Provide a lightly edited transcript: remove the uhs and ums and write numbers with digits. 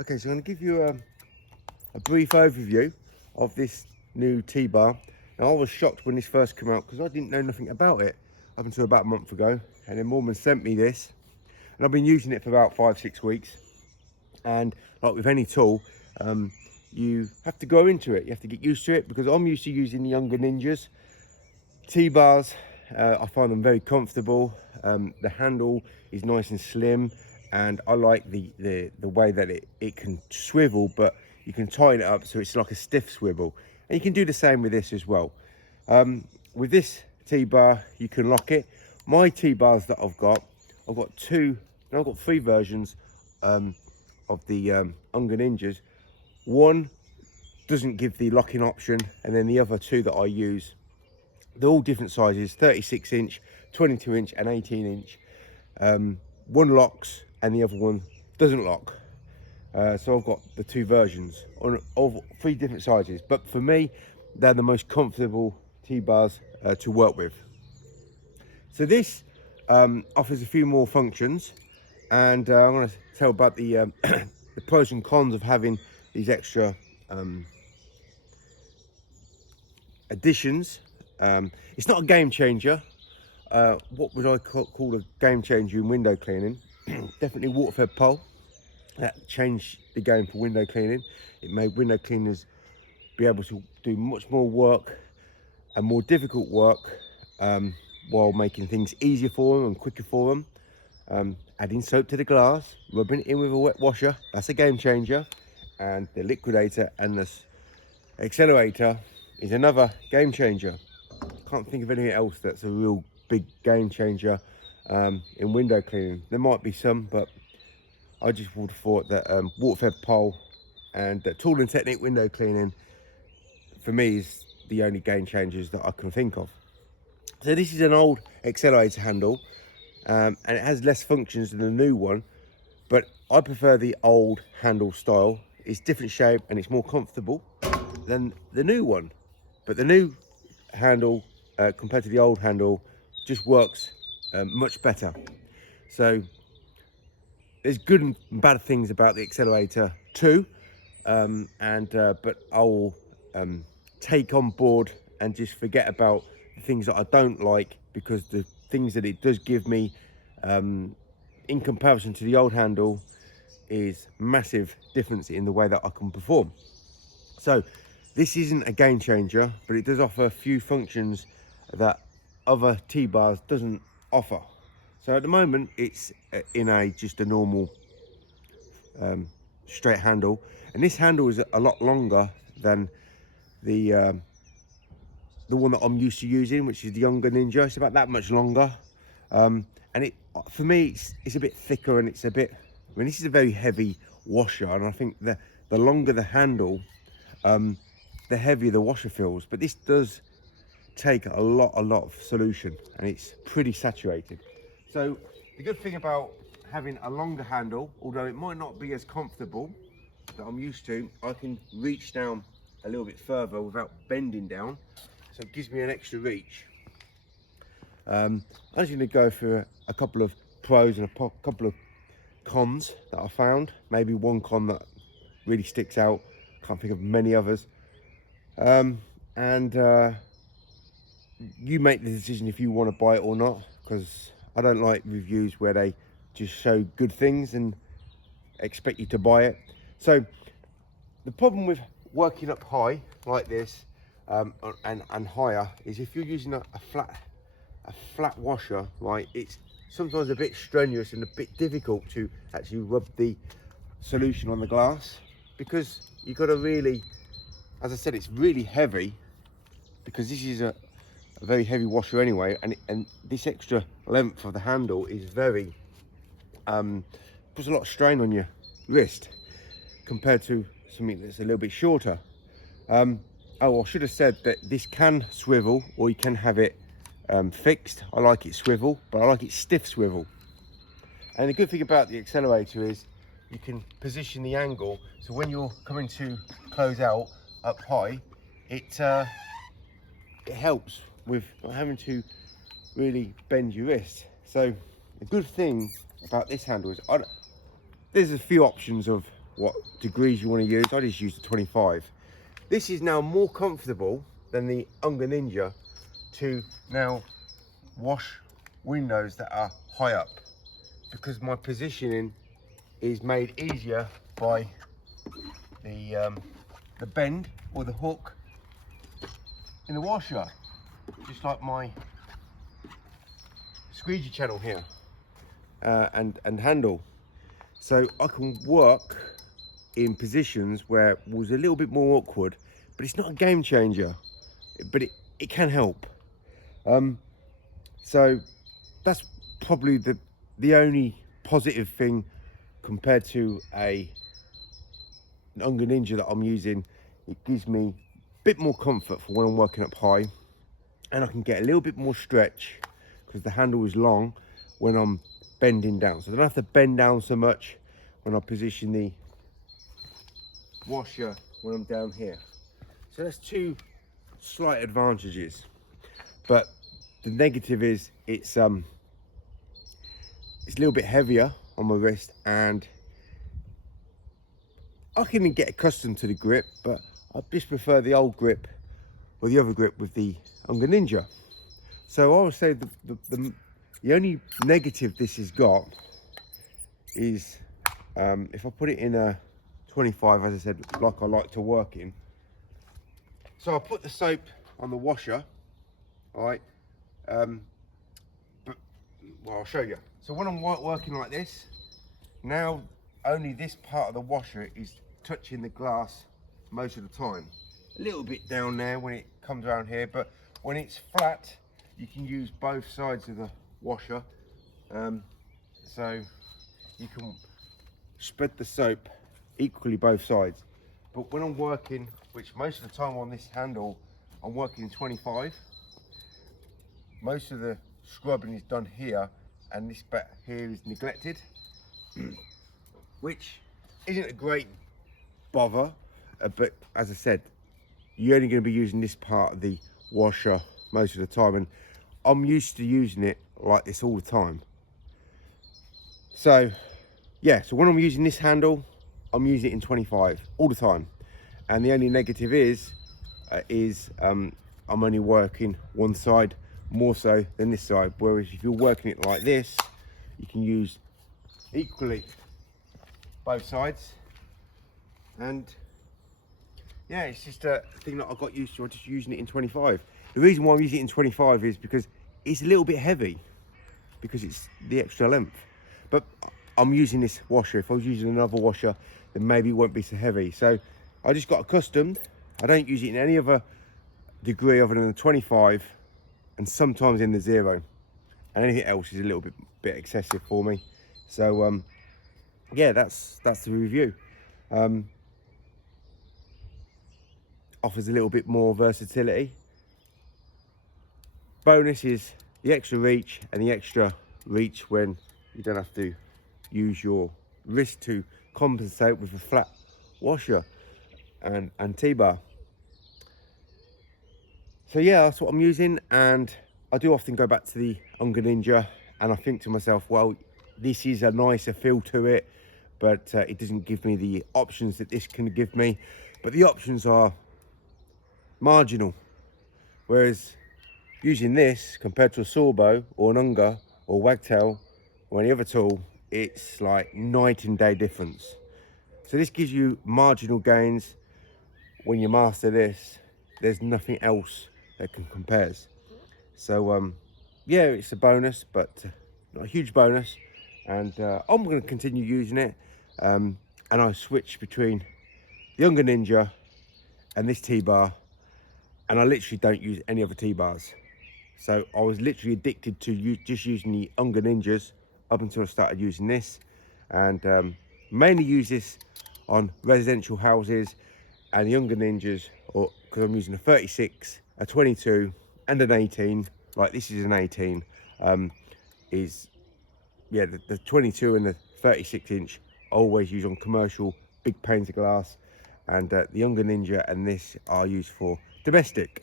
Okay, so I'm going to give you a brief overview of this new T-bar. Now, I was shocked when this first came out because I didn't know nothing about it up until about a month ago. And then Moerman sent me this, and I've been using it for about 5-6 weeks. And like with any tool, you have to grow into it. You have to get used to it, because I'm used to using the younger Ninjas. T-bars, I find them very comfortable. The handle is nice and slim, and I like the way that it can swivel, but you can tighten it up so it's like a stiff swivel. And you can do the same with this as well. With this T-bar, you can lock it. My T-bars that I've got three versions of the Younger Ninjas. One doesn't give the locking option, and then the other two that I use, they're all different sizes: 36 inch, 22 inch and 18 inch. One locks and the other one doesn't lock. So I've got the two versions of three different sizes, but for me they're the most comfortable T-bars to work with. So this offers a few more functions, and I'm going to tell about the the pros and cons of having these extra additions. It's not a game changer. What would I call a game changer in window cleaning? Definitely water-fed pole. That changed the game for window cleaning. It made window cleaners be able to do much more work and more difficult work, while making things easier for them and quicker for them. Adding soap to the glass, rubbing it in with a wet washer, that's a game changer. And the liquidator and the accelerator is another game changer. Can't think of anything else that's a real big game changer in window cleaning. There might be some, but I just would have thought that water-fed pole and tool and technique window cleaning for me is the only game changers that I can think of. So this is an old accelerator handle, and it has less functions than the new one, but I prefer the old handle style. It's different shape and it's more comfortable than the new one. But the new handle compared to the old handle just works much better. So there's good and bad things about the accelerator too, but I'll take on board and just forget about the things that I don't like, because the things that it does give me in comparison to the old handle is massive difference in the way that I can perform. So this isn't a game changer, but it does offer a few functions that other T-bars doesn't offer. So at the moment it's in just a normal straight handle, and this handle is a lot longer than the one that I'm used to using, which is the Younger Ninja. It's about that much longer, and for me it's a bit thicker, and it's a bit, I mean, this is a very heavy washer, and I think the longer the handle, the heavier the washer feels. But this does take a lot of solution, and it's pretty saturated. So the good thing about having a longer handle, although it might not be as comfortable that I'm used to, I can reach down a little bit further without bending down, so it gives me an extra reach. I'm just going to go through a couple of pros and a couple of cons that I found. Maybe one con that really sticks out, can't think of many others. You make the decision if you want to buy it or not, because I don't like reviews where they just show good things and expect you to buy it. So the problem with working up high like this, and higher, is if you're using a flat washer, right, it's sometimes a bit strenuous and a bit difficult to actually rub the solution on the glass, because you've got to really, as I said, it's really heavy, because this is a very heavy washer anyway, and this extra length of the handle is very puts a lot of strain on your wrist compared to something that's a little bit shorter. I should have said that this can swivel, or you can have it fixed. I like it swivel, but I like it stiff swivel. And the good thing about the accelerator is you can position the angle, so when you're coming to close out up high, it helps with not having to really bend your wrist. So the good thing about this handle is there's a few options of what degrees you want to use. I just use the 25. This is now more comfortable than the Unger Ninja to now wash windows that are high up, because my positioning is made easier by the bend or the hook in the washer, just like my squeegee channel here and handle. So I can work in positions where it was a little bit more awkward, but it's not a game changer, but it can help. So that's probably the only positive thing compared to an Unger Ninja that I'm using. It gives me a bit more comfort for when I'm working up high, and I can get a little bit more stretch because the handle is long when I'm bending down. So I don't have to bend down so much when I position the washer when I'm down here. So that's two slight advantages, but the negative is it's a little bit heavier on my wrist, and I can get accustomed to the grip, but I just prefer the old grip or the other grip with the Unger Ninja. So I would say the only negative this has got is if I put it in a 25, as I said, like I like to work in. So I put the soap on the washer, all right, but well, I'll show you. So when I'm working like this, now only this part of the washer is touching the glass most of the time. A little bit down there when it comes around here, but when it's flat, you can use both sides of the washer. So you can spread the soap equally both sides. But when I'm working, which most of the time on this handle, I'm working in 25, most of the scrubbing is done here, and this bit here is neglected, which isn't a great bother, but as I said, you're only going to be using this part of the washer most of the time, and I'm used to using it like this all the time. So yeah, so when I'm using this handle, I'm using it in 25 all the time, and the only negative is I'm only working one side more so than this side, whereas if you're working it like this, you can use equally both sides. And yeah, it's just a thing that I got used to. I'm just using it in 25. The reason why I'm using it in 25 is because it's a little bit heavy, because it's the extra length. But I'm using this washer. If I was using another washer, then maybe it won't be so heavy. So I just got accustomed. I don't use it in any other degree other than the 25, and sometimes in the 0. And anything else is a little bit excessive for me. So yeah, that's the review. Offers a little bit more versatility. Bonus is the extra reach, and the extra reach when you don't have to use your wrist to compensate with a flat washer and T-bar. So yeah, that's what I'm using, and I do often go back to the Unger Ninja, and I think to myself, well, this is a nicer feel to it, but it doesn't give me the options that this can give me. But the options are marginal, whereas using this compared to a sawbow or an Unger or wagtail or any other tool, it's like night and day difference. So this gives you marginal gains. When you master this, there's nothing else that can compares. So yeah, it's a bonus, but not a huge bonus, and I'm going to continue using it. And I switch between the Unger Ninja and this T-bar, and I literally don't use any other T-bars. So I was literally addicted to just using the Unger Ninjas up until I started using this, and mainly use this on residential houses, and the Unger Ninjas, or because I'm using a 36, a 22 and an 18, like this is an 18, is yeah, the 22 and the 36 inch I always use on commercial big panes of glass, and the Unger Ninja and this are used for domestic.